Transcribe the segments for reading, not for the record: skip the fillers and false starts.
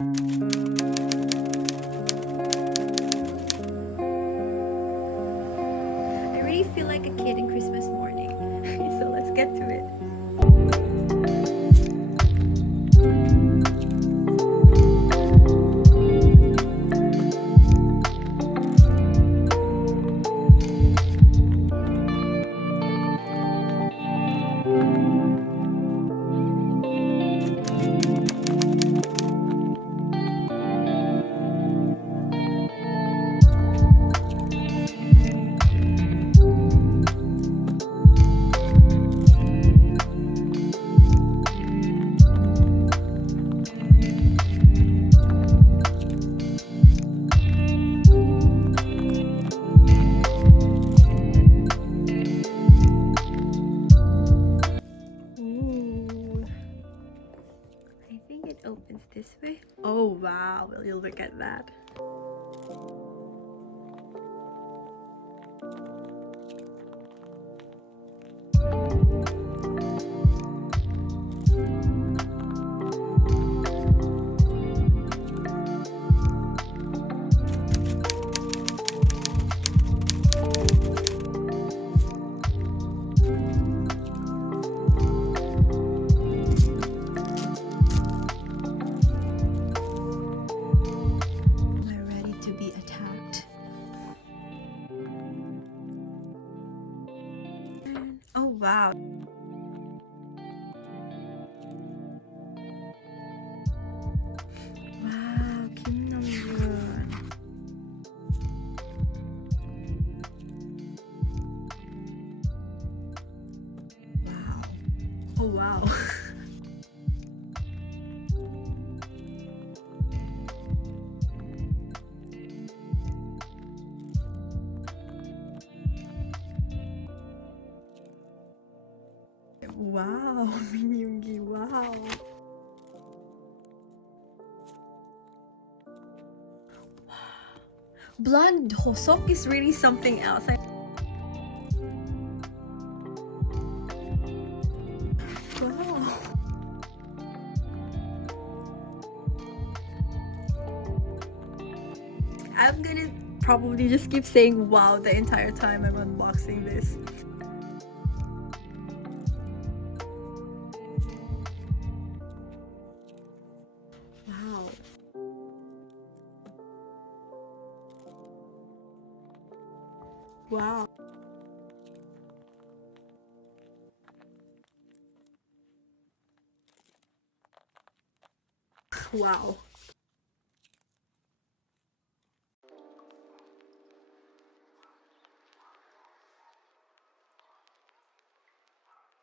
I really feel like a kid in Christmas morning. So let's get to it. Ooh. I think it opens this way. Oh wow, will you look at that? Am I ready to be attacked? Oh wow. Wow, Kim Namjoon. Wow. Oh wow. Wow, Minyoongi, wow. Blonde Hosok is really something else. Wow. I'm gonna probably just keep saying wow the entire time I'm unboxing this. Wow. Wow. Wow.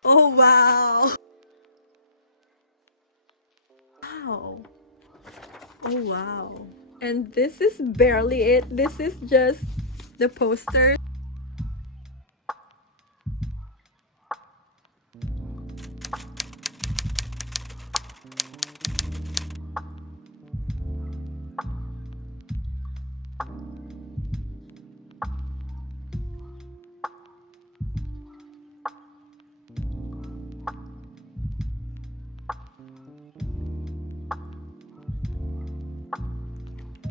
Oh wow. Wow. Oh wow. And this is barely it. This is just the poster.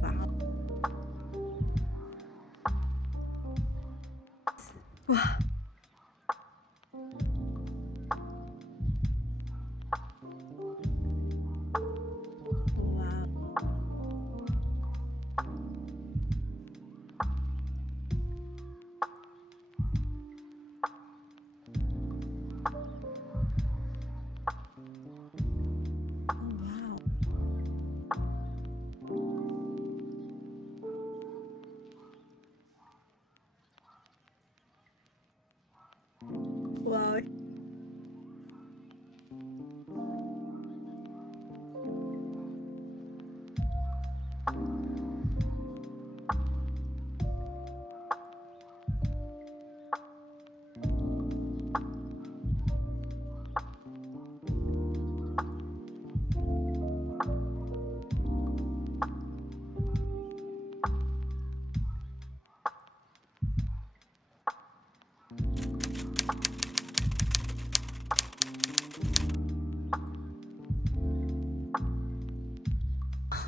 Wow. Wow. Wow.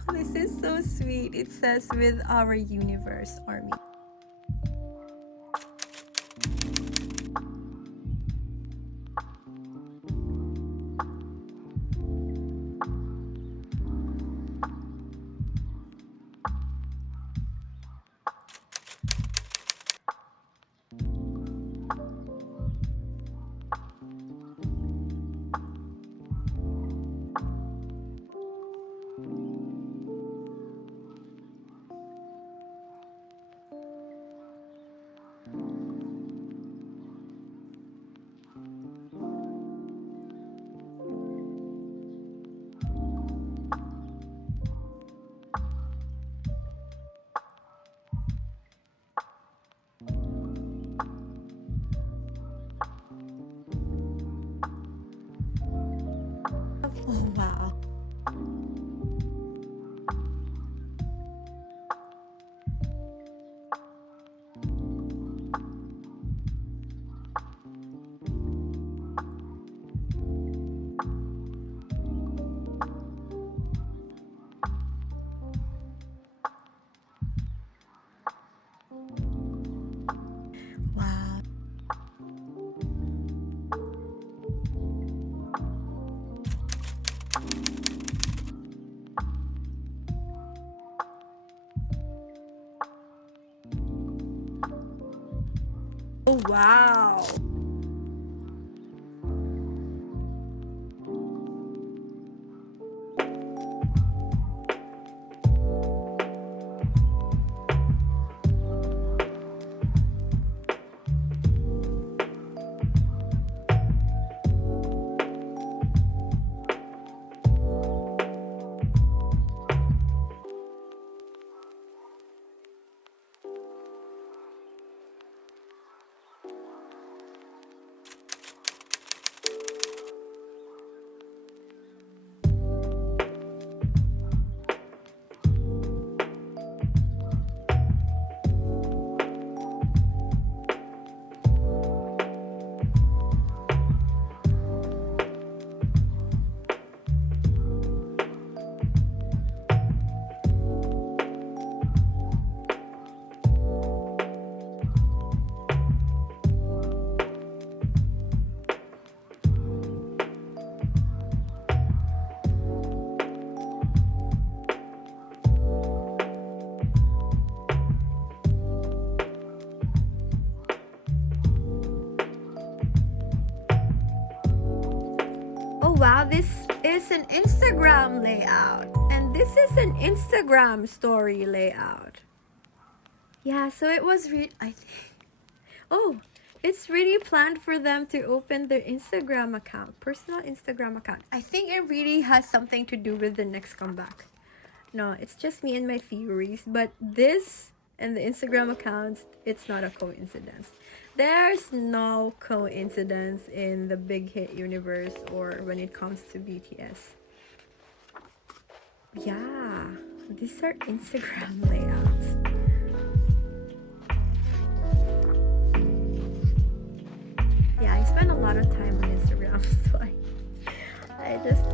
Wow. is so sweet. It says with our universe army. Oh wow. Wow. Oh wow. Oh wow, this is an Instagram layout. And this is an Instagram story layout. Yeah, so it was I think. Oh, it's really planned for them to open their Instagram account, personal Instagram account. I think it really has something to do with the next comeback. No, it's just me and my theories, but this and the Instagram accounts, it's not a coincidence. There's no coincidence in the big hit universe or when it comes to BTS. Yeah, these are Instagram layouts. Yeah, I spend a lot of time on Instagram, so I just